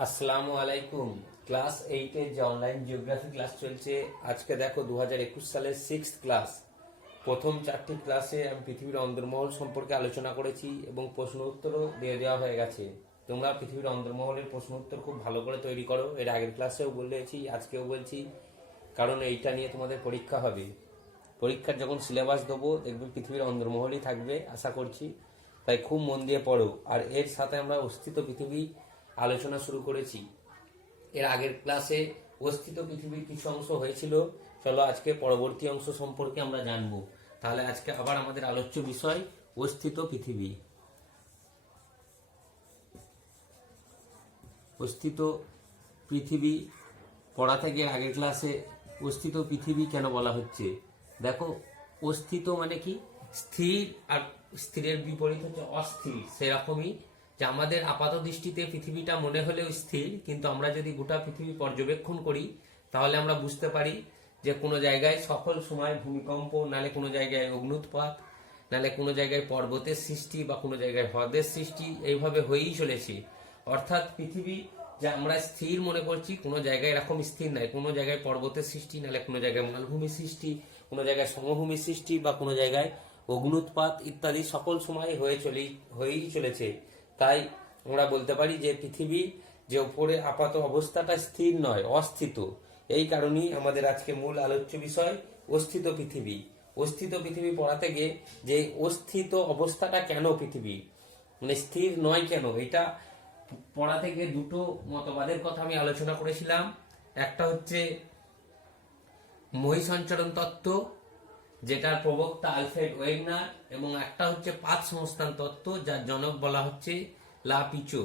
আসসালামু আলাইকুম। ক্লাস 8 এর যে অনলাইন জিওগ্রাফি ক্লাস চলছে, আজকে দেখো 2021 সালের 6th ক্লাস। প্রথম 4টি ক্লাসে আমি পৃথিবীর অন্দরমহল সম্পর্কে আলোচনা করেছি এবং প্রশ্ন উত্তরও দিয়ে দেওয়া হয়ে গেছে। তোমরা পৃথিবীর অন্দরমহলের প্রশ্ন উত্তর খুব ভালো করে তৈরি করো। এর আগের ক্লাসেও বলেছি, আজকেও বলছি, কারণ এইটা নিয়ে তোমাদের পরীক্ষা হবে। পরীক্ষার যখন সিলেবাস দেবো দেখবে পৃথিবীর অন্দরমহলই থাকবে, আশা করছি। তাই খুব মন দিয়ে পড়ো। আর এর সাথে আমরা অস্তিত্ব পৃথিবী আলোচনা শুরু করেছি। এর আগের ক্লাসে অস্তিত্ব পৃথিবীর কিছু অংশ হয়েছিল। চলো আজকে পরবর্তী অংশ সম্পর্কে আমরা জানবো। তাহলে আজকে আবার আমাদের আলোচ্য বিষয় অস্তিত্ব পৃথিবী। অস্তিত্ব পৃথিবী পড়া থেকে আগের ক্লাসে অস্তিত্ব পৃথিবী কেন বলা হচ্ছে দেখো। অস্তিত্ব মানে কি? স্থির, আর স্থিরের বিপরীত হচ্ছে অস্থির। সেরকমই যে আমাদের আপাত দৃষ্টিতে পৃথিবীটা মনে হলেও স্থির, কিন্তু আমরা যদি গোটা পৃথিবী পর্যবেক্ষণ করি তাহলে আমরা বুঝতে পারি যে কোনো জায়গায় সকল সময় ভূমিকম্প, নালে কোনো জায়গায় অগ্নুৎপাত, নালে কোনো জায়গায় পর্বতের সৃষ্টি বা কোনো জায়গায় হ্রদের সৃষ্টি এইভাবে হয়েই চলেছে। অর্থাৎ পৃথিবী যে আমরা স্থির মনে করছি, কোনো জায়গায় এরকম স্থির নাই। কোনো জায়গায় পর্বতের সৃষ্টি, নালে কোনো জায়গায় মালভূমির সৃষ্টি, কোনো জায়গায় সমভূমির সৃষ্টি বা কোনো জায়গায় অগ্নুৎপাত ইত্যাদি সকল সময় হয়েই চলেছে। তাই আমরা বলতে পারি যে পৃথিবী যে উপরে আপাত অবস্থাটা স্থির নয়, অস্থিত। এই কারণেই আমাদের আজকে মূল আলোচ্য বিষয় অস্থিত পৃথিবী। অস্থিত পৃথিবী পড়াতে গিয়ে যে অস্থিত অবস্থাটা কেন পৃথিবী, মানে স্থির নয় কেন, এটা পড়াতে গিয়ে দুটো মতবাদের কথা আমি আলোচনা করেছিলাম। একটা হচ্ছে মহাসঞ্চরণ তত্ত্ব, যেটার প্রবক্তা আলফ্রেড ওয়েগনার, এবং একটা হচ্ছে পাত সংস্থান তত্ত্ব, যার জনক বলা হচ্ছে লা পিচো।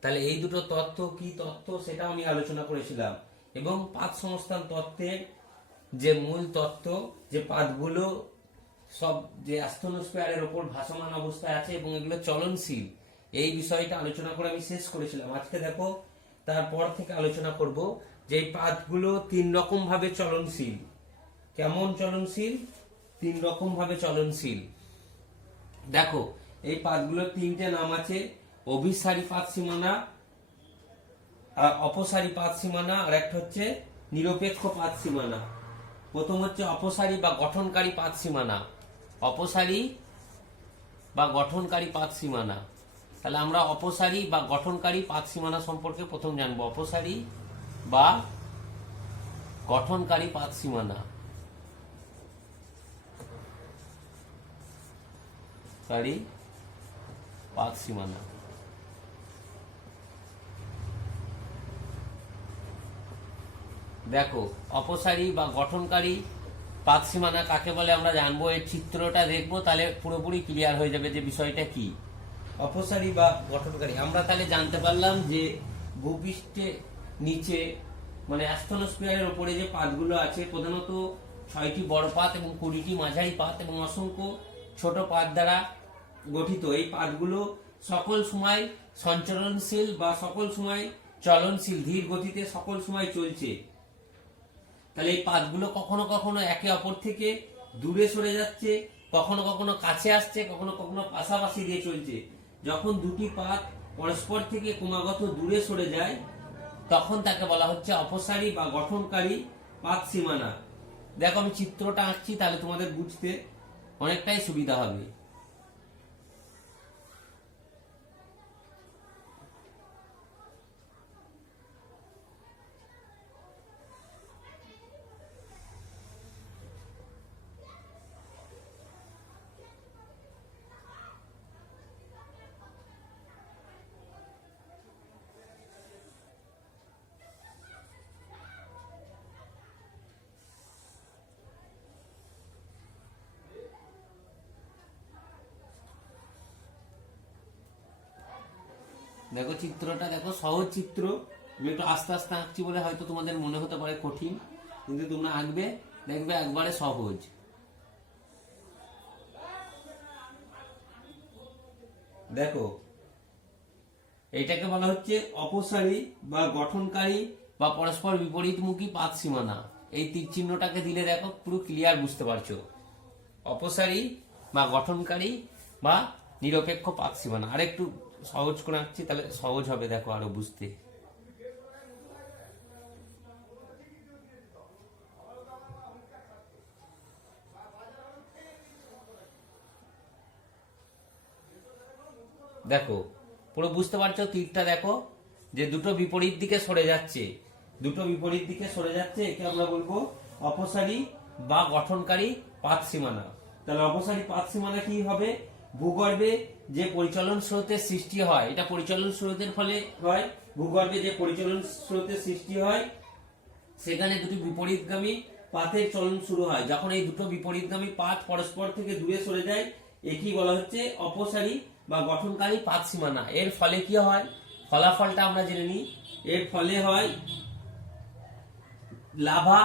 তাহলে এই দুটো তত্ত্ব কি তত্ত্ব সেটা আমি আলোচনা করেছিলাম। এবং পাত সংস্থান তত্ত্বের যে মূল তত্ত্ব, যে পাতগুলো সব যে অ্যাস্তনোস্ফিয়ারের ওপর ভাসমান অবস্থায় আছে এবং এগুলো চলনশীল, এই বিষয়টা আলোচনা করে আমি শেষ করেছিলাম। আজকে দেখো তারপর থেকে আলোচনা করব যে এই পাতগুলো 3 রকম ভাবে চলনশীল। কেমন চলনশীল? 3 রকম ভাবে চলনশীল। দেখো এই পাতগুলোর 3টে নাম আছে: অভিসারী পাত সীমানা, অপসারী পাত সীমানা, আর একটা হচ্ছে নিরপেক্ষ পাত সীমানা। প্রথম হচ্ছে অপসারী বা গঠনকারী পাত সীমানা। অপসারী বা গঠনকারী পাত সীমানা। তাহলে আমরা অপসারী বা গঠনকারী পাত সীমানা সম্পর্কে প্রথম জানবো। অপসারী বা গঠনকারী পাত সীমানা। পাত সীমানা দেখো, অপসারী বা গঠনকারী পাত সীমানা কাকে বলে আমরা জানবো। এর চিত্রটা দেখবো, তাহলে পুরোপুরি ক্লিয়ার হয়ে যাবে যে বিষয়টা কি। অপসারী বা গঠনকারী আমরা তাহলে জানতে পারলাম যে ভূপৃষ্ঠে নিচে, মানে অ্যাস্ট্রোস্ফিয়ারের উপরে যে পাতগুলো আছে, প্রধানত 6টি বড় পাত এবং 20টি মাঝারি পাত এবং অসংখ্য ছোট পাত দ্বারা গঠিত। এই পাতগুলো সকল সময় সঞ্চরণশীল বা সকল সময় চলনশীল, ধীর গতিতে সকল সময় চলছে। তাহলে এই পাতগুলো কখনো কখনো একে অপর থেকে দূরে সরে যাচ্ছে, কখনো কখনো কাছে আসছে, কখনো কখনো পাশাপাশি দিয়ে চলছে। যখন দুটি পাত পরস্পর থেকে ক্রমাগত দূরে সরে যায় তখন তাকে বলা হচ্ছে অপসারী বা গঠনকারী পাত সীমানা। দেখো আমি চিত্রটা আঁকছি, তাহলে তোমাদের বুঝতে অনেকটাই সুবিধা হবে। দেখো চিত্রটা দেখো, সহজ চিত্র। আমি একটু আস্তে আস্তে আঁকছি বলে হয়তো তোমাদের মনে হতে পারে কঠিন, কিন্তু তোমরা আঁকবে দেখবে একবারে সহজ। দেখো এইটাকে বলা হচ্ছে অপসারী বা গঠনকারী বা পরস্পর বিপরীতমুখী পাত সীমানা। এই তীর চিহ্নটাকে দিলে দেখো পুরো ক্লিয়ার বুঝতে পারছো। অপসারী বা গঠনকারী বা নিরপেক্ষ পাত সীমানা। আর একটু সহজ করে আঁকছি, তাহলে সহজ হবে দেখো আরো বুঝতে। দেখো পুরো বুঝতে পারছো, তীরটা দেখো যে দুটো বিপরীত দিকে সরে যাচ্ছে, দুটো বিপরীত দিকে সরে যাচ্ছে, একে আমরা বলবো অপসারী বা গঠনকারী পাত সীমানা। তাহলে অপসারী পাত সীমানা কি হবে? ভূগর্ভে যে পরিচলন স্রোতের সৃষ্টি হয়, এটা পরিচলন স্রোতের ফলে হয়, ভূগর্ভে যে পরিচলন স্রোতের সৃষ্টি হয় সেখানে দুটি বিপরীতগামী পাতের চলন শুরু হয়। যখন এই দুটো বিপরীতগামী পাত পরস্পর থেকে দূরে সরে যায়, একই বলা হচ্ছে অপসারী বা গঠনকারী পাত সীমানা। এর ফলে কি হয়, ফলাফলটা আমরা জেনে নিই। এর ফলে হয় লাভা,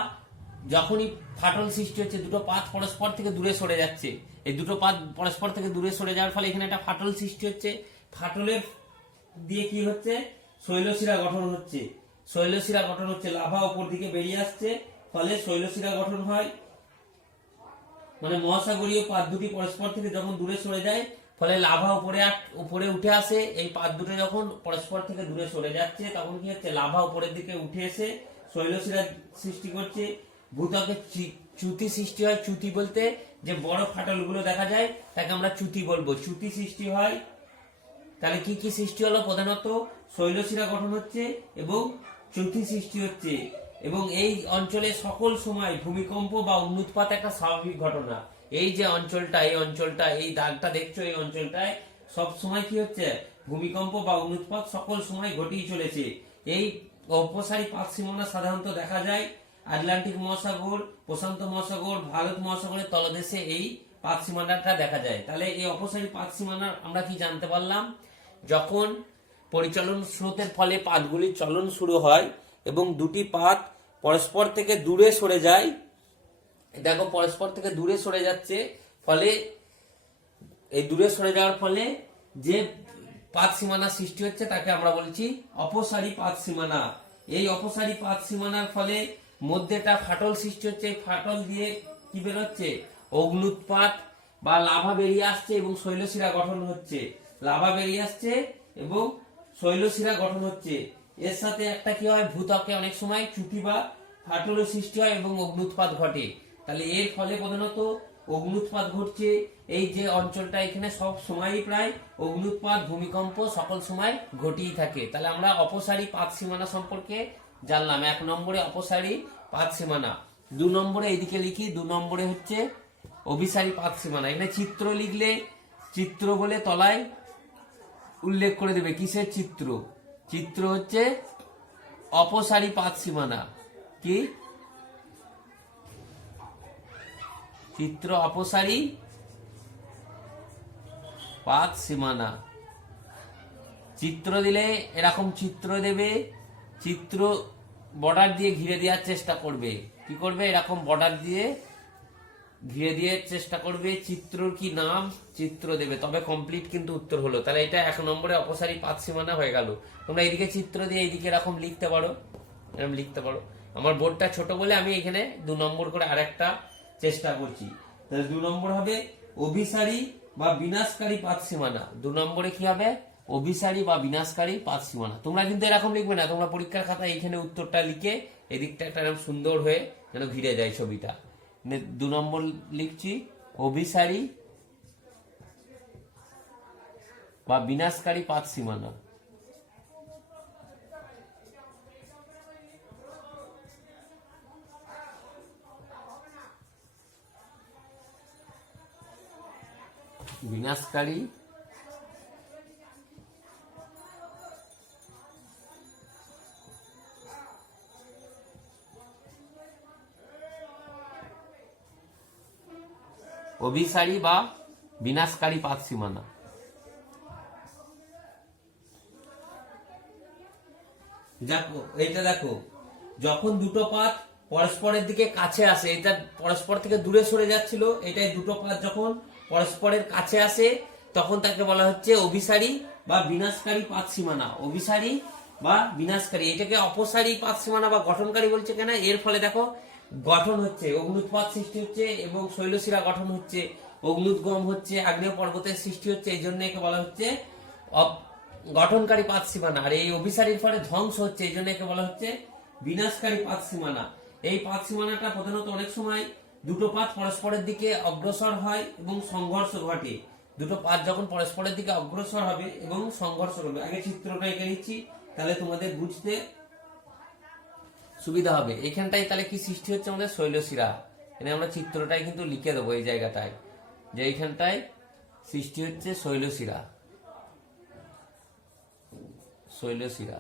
যখনই ফাটল সৃষ্টি হচ্ছে, দুটো পাত পরস্পর থেকে দূরে সরে যাচ্ছে, এই দুটো পাত পরস্পর থেকে দূরে সরে যাওয়ার ফলে এখানে একটা ফাটল সৃষ্টি হচ্ছে। ফাটলের দিয়ে কি হচ্ছে, শৈলশিরা গঠন হচ্ছে, শৈলশিরা গঠন হচ্ছে, লাভা উপর দিকে বেরিয়ে আসছে, ফলে শৈলশিরা গঠন হয়। মানে মহাসাগরীয় পাত দুটি পরস্পর থেকে যখন দূরে সরে যায়, ফলে লাভা উপরে উঠে আসে। এই পাত দুটো যখন পরস্পর থেকে দূরে সরে যাচ্ছে, তখন কি হচ্ছে, লাভা উপরের দিকে উঠে এসে শৈলশিরা সৃষ্টি করছে। ভূত্বকে চ্যুতি সৃষ্টি হয়। চ্যুতি বলতে যে বড় ফাটলগুলো দেখা যায় তাকে আমরা চ্যুতি বলবো, চ্যুতি সৃষ্টি হয়। তাহলে কি কি সৃষ্টি হলো? প্রধানত শৈলশিরা গঠন হচ্ছে এবং চ্যুতি সৃষ্টি হচ্ছে। এবং এই অঞ্চলে সকল সময় ভূমিকম্প বা অগ্ন্যুৎপাত একটা স্বাভাবিক ঘটনা। এই যে অঞ্চলটা, এই অঞ্চলটা, এই দাগটা দেখছো, এই অঞ্চলটায় সব সময় কি হচ্ছে, ভূমিকম্প বা অগ্ন্যুৎপাত সকল সময় ঘটেই চলেছে। এই অপসারী পাত সীমানা সাধারণত দেখা যায় আটলান্টিক মহাসাগর, প্রশান্ত মহাসাগর, ভারত মহাসাগরের তলদেশে এই পাত সীমানাটা দেখা যায়। তাহলে এই অপসারী পাত সীমানা আমরা কি জানতে পারলাম? যখন পরিচালন স্রোতের ফলে পাতগুলির চলন শুরু হয় এবং দুটি পাত পরস্পর থেকে দূরে সরে যায়, দেখো পরস্পর থেকে দূরে সরে যাচ্ছে, ফলে এই দূরে সরে যাওয়ার ফলে যে পাত সীমানা সৃষ্টি হচ্ছে তাকে আমরা বলছি অপসারী পাত সীমানা। এই অপসারী পাত সীমানার ফলে মধ্যেটা ফাটল সৃষ্টি হচ্ছে, ফাটল দিয়ে কি বেরোচ্ছে, অগ্ন্যুৎপাত বা লাভা বেরিয়ে আসছে এবং শৈলশিরা গঠন হচ্ছে, লাভা বেরিয়ে আসছে এবং শৈলশিরা গঠন হচ্ছে। এর সাথে একটা কি হয়, ভূত্বকে অনেক সময় চ্যুতি বা ফাটলের সৃষ্টি হয় এবং অগ্ন্যুৎপাত ঘটে। তাহলে এর ফলে প্রধানত অগ্ন্যুৎপাত ঘটছে। এই যে অঞ্চলটা, এখানে সব সময়ই প্রায় অগ্ন্যুৎপাত, ভূমিকম্প সকল সময় ঘটেই থাকে। তাহলে আমরা অপসারী পাত সীমানা সম্পর্কে জানলাম। 1 নম্বরে অপসারী পাত সীমানা। 2 নম্বরে এইদিকে লিখি, 2 নম্বরে হচ্ছে অভিসারী পাত সীমানা। এখানে চিত্র লিখলে চিত্র বলে তলায় উল্লেখ করে দেবে কিসের চিত্র। চিত্র হচ্ছে অপসারী পাত সীমানা। কি চিত্র? অপসারী পাত সীমানা। চিত্র দিলে এরকম চিত্র দেবে, চিত্র বর্ডার দিয়ে ঘিরে দেওয়ার চেষ্টা করবে। কি করবে? এরকম বর্ডার দিয়ে ঘিরে দিয়ে চেষ্টা করবে। চিত্রর কি নাম, চিত্র দেবে, তবে কমপ্লিট কিন্তু উত্তর হলো। তাহলে এটা 1 নম্বরে অপসারী পাত সীমানা হয়ে গেল। তোমরা এইদিকে চিত্র দিয়ে এইদিকে এরকম লিখতে পারো, এরকম লিখতে পারো। আমার বোর্ডটা ছোট বলে আমি এখানে 2 নম্বর করে আরেকটা চেষ্টা করছি। তাহলে 2 নম্বর হবে অভিসারী বা বিনাশকারী পাত সীমানা। 2 নম্বরে কি হবে? অভিসারী বা বিনাশকারী পাত সীমানা। তোমরা কিন্তু এরকম লিখবে না, তোমরা পরীক্ষার খাতায় এইখানে উত্তরটা লিখে এদিকটা একটা এরকম সুন্দর হয়ে যেন ঘিরে যায় ছবিটা। 2 নম্বর লিখছি অভিসারী বা বিনাশকারী পাত সীমানা। বিনাশকারী অভিসারী বা বিনাশকারী পাত সীমানা। দেখো এইটা, দেখো যখন দুটো পাত পরস্পরের দিকে কাছে আসে, এটা পরস্পর থেকে দূরে সরে যাচ্ছিল, এটাই দুটো পাত যখন পরস্পরের কাছে আসে তখন তাকে বলা হচ্ছে অভিসারী বা বিনাশকারী পাত সীমানা। অভিসারী বা বিনাশকারী, এটাকে অপসারী পাত সীমানা বা গঠনকারী বলছে কেন? এর ফলে দেখো গঠন হচ্ছে, অগ্ন্যুৎপাত সৃষ্টি হচ্ছে এবং শৈলশিরা গঠন হচ্ছে, অগ্ন্যুৎগম হচ্ছে, আগ্নেয় পর্বতের সৃষ্টি হচ্ছে, এই জন্য একে বলা হচ্ছে গঠনকারী পাত সীমানা। আর এই অভিসারীর ফলে ধ্বংস হচ্ছে, এই জন্য একে বলা হচ্ছে বিনাশকারী পাত সীমানা। এই পাত সীমানাটা প্রধানত অনেক সময় দুটো পাত পরস্পরের দিকে অগ্রসর হয় এবং সংঘর্ষ ঘটে। দুটো পাত যখন পরস্পরের দিকে অগ্রসর হবে এবং সংঘর্ষ করবে। আগে চিত্রটা এঁকে নিচ্ছি, তাহলে তোমাদের বুঝতে সুবিধা হবে। এখানটাই তাহলে কি সৃষ্টি হচ্ছে আমাদের শৈলশিরা। এখানে আমরা চিত্রটাই কিন্তু লিখে দেবো এই জায়গাটায়, যে এইখানটায় সৃষ্টি হচ্ছে শৈলশিরা। শৈলশিরা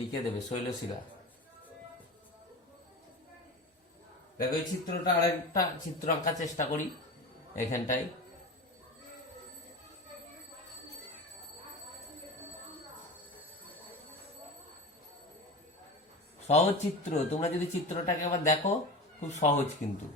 লিখে দেবে শৈলশিরা। দেখো এই চিত্রটা, আরেকটা চিত্র আঁকার চেষ্টা করি এখানটায়। সহজ চিত্র, তোমরা যদি চিত্রটাকে আবার দেখো খুব সহজ কিন্তু।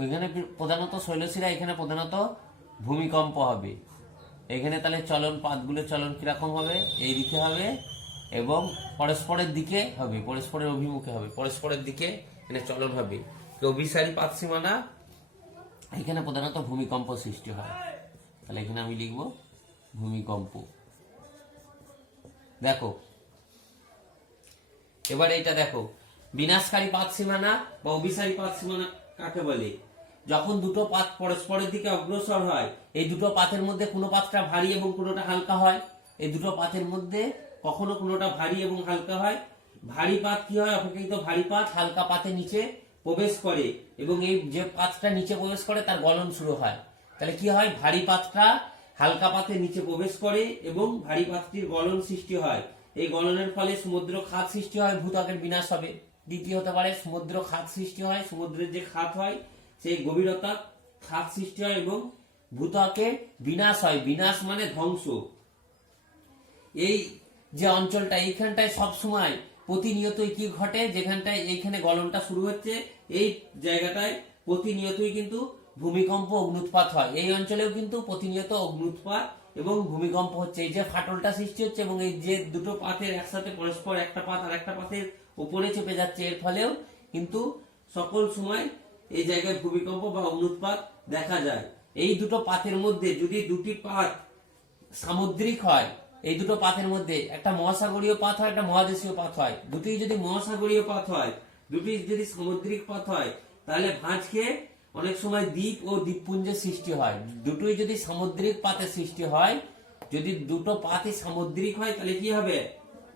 ওইখানে প্রধানত শৈলশিরা, এখানে প্রধানত ভূমিকম্প হবে। এখানে তাহলে চলন, পাতগুলো চলন কিরকম হবে, এই দিকে হবে এবং পরস্পরের দিকে হবে, পরস্পরের অভিমুখে হবে, পরস্পরের দিকে এখানে চলন হবে। অভিসারী পাত সীমানা, এখানে প্রধানত ভূমিকম্প সৃষ্টি হয়। তাহলে এখানে আমি লিখব ভূমিকম্প। দেখো এবার এইটা দেখো, বিনাশকারী পাত সীমানা বা অভিসারী পাত সীমানা কাকে বলে? যখন দুটো পাত পরস্পরের দিকে অগ্রসর হয়, এই দুটো পাতের মধ্যে কোনো পাতটা ভারী এবং কোনোটা হালকা হয়। এই দুটো পাতের মধ্যে কখনো কোনোটা ভারী এবং হালকা হয়। ভারী পাত কি হয়, অপেক্ষাকৃত ভারী পাত হালকা পাতের নিচে প্রবেশ করে এবং এই যে পাতটা নিচে প্রবেশ করে তার গলন শুরু হয়। তাহলে কি হয়, ভারী পাতটা হালকা পাতের নিচে প্রবেশ করে এবং ভারী পাতটির গলন সৃষ্টি হয়। এই গলনের ফলে সমুদ্র খাত সৃষ্টি হয়, ভূত্বকের বিনাশ হবে। দ্বিতীয় হতে পারে সমুদ্র খাত সৃষ্টি হয়, সমুদ্রের যে খাত হয় সেই গভীরতা খাত সৃষ্টি হয় এবং ভূত্বকের বিনাশ হয়। বিনাশ মানে ধ্বংস। এই যে অঞ্চলটা, এইখানটায় সবসময় প্রতিনিয়তই কি ঘটে, যেখানটায় এইখানে গলনটা শুরু হচ্ছে এই জায়গাটায় প্রতিনিয়তই কিন্তু ভূমিকম্প, অগ্নুৎপাত হয়। এই অঞ্চলেও কিন্তু প্রতিনিয়ত অগ্নুৎপাত এবং ভূমিকম্প হচ্ছে। এই যে ফাটলটা সৃষ্টি হচ্ছে এবং এই যে দুটো পাতের একসাথে পরস্পর, একটা পাত আর একটা পাতের উপরে চেপে যাচ্ছে, এর ফলেও কিন্তু সকল সময় এই জায়গায় ভূমিকম্প বা অগ্নুৎপাত দেখা যায়। এই দুটো পাতের মধ্যে যদি দুটি পাত সামুদ্রিক হয়, এই দুটো পাতের মধ্যে একটা মহাসাগরীয় পাত হয়, একটা মহাদেশীয় পাত হয়। দুটি যদি মহাসাগরীয় পাত হয়, দুটি যদি সামুদ্রিক পাত হয়, তাহলে ভাঁজ খেয়ে অনেক সময় দ্বীপ ও দ্বীপপুঞ্জের সৃষ্টি হয়। দুটোই যদি সামুদ্রিক পাতের সৃষ্টি হয়, যদি দুটো পাতই সামুদ্রিক হয়, তাহলে কি হবে,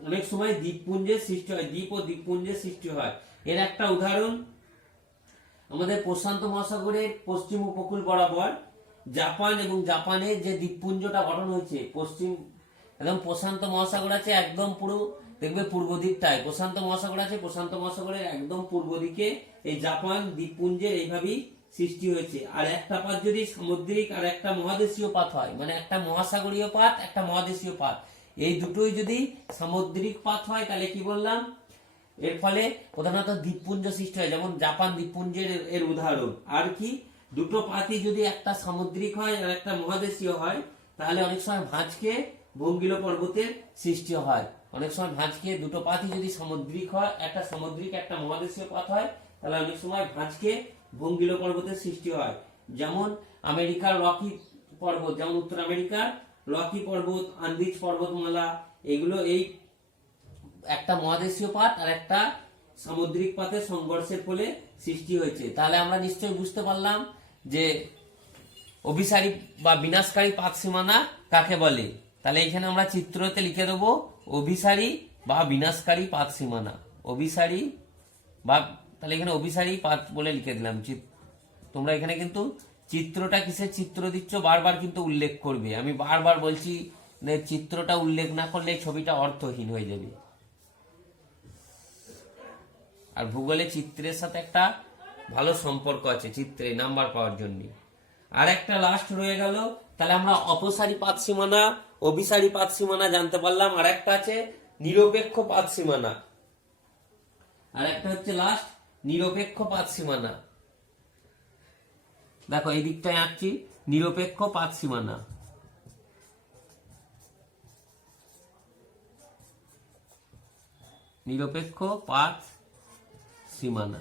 অনেক সময় দ্বীপপুঞ্জের সৃষ্টি হয়, দ্বীপ ও দ্বীপপুঞ্জের সৃষ্টি হয়। এর একটা উদাহরণ আমাদের প্রশান্ত মহাসাগরের পশ্চিম উপকূল বরাবর জাপান এবং জাপানের যে দ্বীপপুঞ্জটা গঠন হয়েছে, পশ্চিম একদম প্রশান্ত মহাসাগর আছে, একদম পুরো দেখবে পূর্ব দিকটায় প্রশান্ত মহাসাগর আছে, প্রশান্ত মহাসাগরের একদম পূর্ব দিকে এই জাপান দ্বীপপুঞ্জের এইভাবেই সৃষ্টি হয়েছে। আর একটা পাত যদি সামুদ্রিক আর একটা মহাদেশীয় পাত হয়, মানে একটা মহাসাগরীয় পাত, একটা মহাদেশীয় পাত, এই দুটোই যদি সামুদ্রিক পাত হয়, তাহলে কি বললাম, এর ফলে প্রধানত দ্বীপপুঞ্জ সৃষ্টি হয়। যেমন জাপান দ্বীপপুঞ্জের এর উদাহরণ। আর কি, দুটো পাতই যদি একটা সামুদ্রিক হয় আর একটা মহাদেশীয় হয়, তাহলে অনেক সময় ভাঁজকে ভঙ্গিল পর্বতের সৃষ্টি হয়। অনেক সময় ভাঁজকে দুটো পাতই যদি সামুদ্রিক হয়, একটা সামুদ্রিক একটা মহাদেশীয় পাত হয়, তাহলে অনেক সময় ভাঁজকে ভঙ্গিল পর্বতের সৃষ্টি হয়। যেমন আমেরিকার রকি পর্বত, যেমন উত্তর আমেরিকার রকি পর্বত, আন্দিজ পর্বতমালা, এগুলো এই একটা মহাদেশীয় পাত আর একটা সামুদ্রিক পাতের সংঘর্ষের ফলে সৃষ্টি হয়েছে। তাহলে আমরা নিশ্চয়ই বুঝতে পারলাম যে অভিসারী বা বিনাশকারী পাত সীমানা কাকে বলে। তাহলে এখানে আমরা চিত্রতে লিখে দেবো অভিসারী বা বিনাশকারী পাত সীমানা। অভিসারী বা, তাহলে এখানে অভিসারী পাত বলে লিখে দিলাম। তোমরা এখানে কিন্তু চিত্রটা কিসের চিত্র দিচ্ছ বারবার কিন্তু উল্লেখ করবে। আমি বারবার বলছি, চিত্রটা উল্লেখ না করলে ছবিটা অর্থহীন হয়ে যাবে। আর ভূগোলে চিত্রের সাথে একটা ভালো সম্পর্ক আছে, চিত্রে নাম্বার পাওয়ার জন্য। আর একটা লাস্ট রয়ে গেল, তাহলে আমরা অপসারী পাত সীমানা, অভিসারী পাত সীমানা জানতে পারলাম। আর একটা আছে নিরপেক্ষ পাত সীমানা, আর একটা হচ্ছে লাস্ট নিরপেক্ষ পাত সীমানা। দেখো এই দিকটায় আঁকছি নিরপেক্ষ পাত সীমানা। নিরপেক্ষ পাত সীমানা,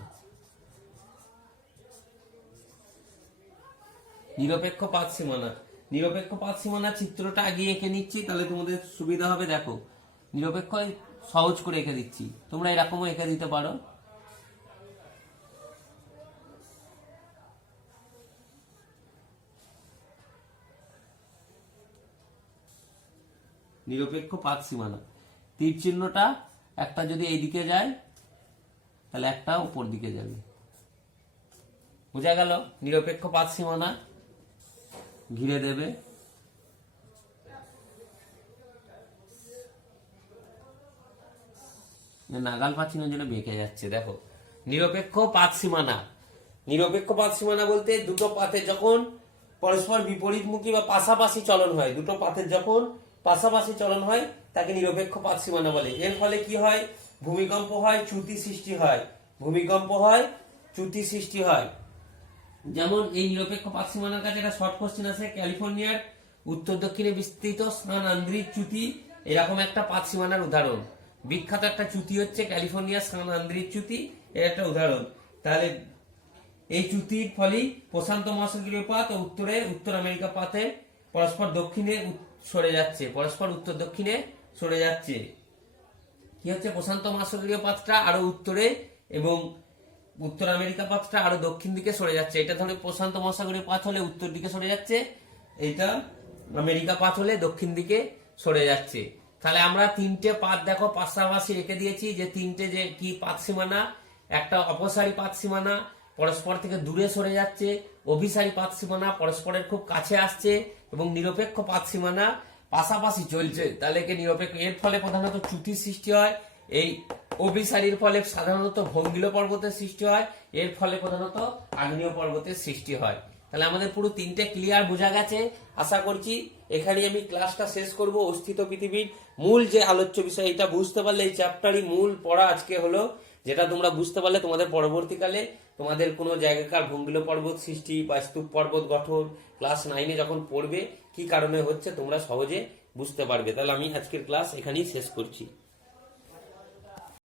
নিরপেক্ষ পাত সীমানা। নিরপেক্ষ পাত সীমানা চিত্রটা আগে এঁকে নিচ্ছি, তাহলে তোমাদের সুবিধা হবে। দেখো নিরপেক্ষ সহজ করে এঁকে দিচ্ছি, তোমরা এরকমও এঁকে দিতে পারো। নিরপেক্ষ পাত সীমানা, তীর চিহ্নটা একটা যদি এইদিকে যায় তাহলে একটা উপর দিকে যাবে। বোঝা গেল? নিরপেক্ষ পাত সীমানা ঘিরে দেবে। নাগাল পাচ্ছি না জন্য বেঁকে যাচ্ছে। দেখো নিরপেক্ষ পাত সীমানা, নিরপেক্ষ পাত সীমানা বলতে দুটো পাতের যখন পরস্পর বিপরীতমুখী বা পাশাপাশি চলন হয়, দুটো পাতের যখন পাশাপাশি চলন হয় তাকে নিরপেক্ষ পাত সীমানা বলে। এর ফলে কি হয়? ভূমিকম্প হয়, চ্যুতি সৃষ্টি হয়। ভূমিকম্প হয়, চ্যুতি সৃষ্টি হয়। যেমন এই নিরপেক্ষ পাত সীমানার কাছে একটা শর্ট কোশ্চেন আছে, ক্যালিফোর্নিয়ার উত্তর দক্ষিণে বিস্তৃত সান আন্দ্রিজ চ্যুতি এরকম একটা পাত সীমানার উদাহরণ। বিখ্যাত একটা চ্যুতি হচ্ছে ক্যালিফোর্নিয়ার সান আন্দ্রিজ চ্যুতি, এর একটা উদাহরণ। তাহলে এই চ্যুতির ফলেই প্রশান্ত মহাসাগরীয় পাত ও উত্তর আমেরিকা পাতে পরস্পর দক্ষিণে সরে যাচ্ছে, পরস্পর উত্তর দক্ষিণে সরে যাচ্ছে। কি হচ্ছে? প্রশান্ত মহাসাগরীয় পাতটা আরো উত্তরে এবং উত্তর আমেরিকা পাতটা আরো দক্ষিণ দিকে সরে যাচ্ছে। এটা ধরে প্রশান্ত মহাসাগরীয় পাত হলে উত্তর দিকে সরে যাচ্ছে, এটা আমেরিকা পাত হলে দক্ষিণ দিকে সরে যাচ্ছে। তাহলে আমরা তিনটে পাত দেখো পাশাপাশি রেখে দিয়েছি, যে তিনটে যে কি পাত সীমানা, একটা অপসারী পাত সীমানা পরস্পর থেকে দূরে সরে যাচ্ছে, অভিসারী পাত সীমানা পরস্পরের খুব কাছে আসছে, এবং নিরপেক্ষ পাত সীমানা পাশাপাশি চলছে। তাহলে কি নিরপেক্ষ, এর ফলে প্রধানত চ্যুতির সৃষ্টি হয়। এই অভিসারীর ফলে সাধারণত ভঙ্গিল পর্বতের সৃষ্টি হয়, এর ফলে প্রধানত আগ্নেয় পর্বতের সৃষ্টি হয়। তাহলে আমাদের পুরো তিনটে ক্লিয়ার বোঝা গেছে আশা করছি। এখানে আমি ক্লাসটা শেষ করব। অস্থিত পৃথিবীর মূল যে আলোচ্য বিষয়, এটা বুঝতে পারলে এই চ্যাপ্টারই মূল পড়া আজকে হলো, যেটা তোমরা বুঝতে পারলে তোমাদের পরবর্তীকালে তোমাদের কোনো জায়গাকার ভঙ্গিল পর্বত সৃষ্টি বা স্তূপ পর্বত গঠন ক্লাস 9-এ যখন পড়বে কি কারণে হচ্ছে তোমরা সহজে বুঝতে পারবে। তাহলে আমি আজকের ক্লাস এখানেই শেষ করছি।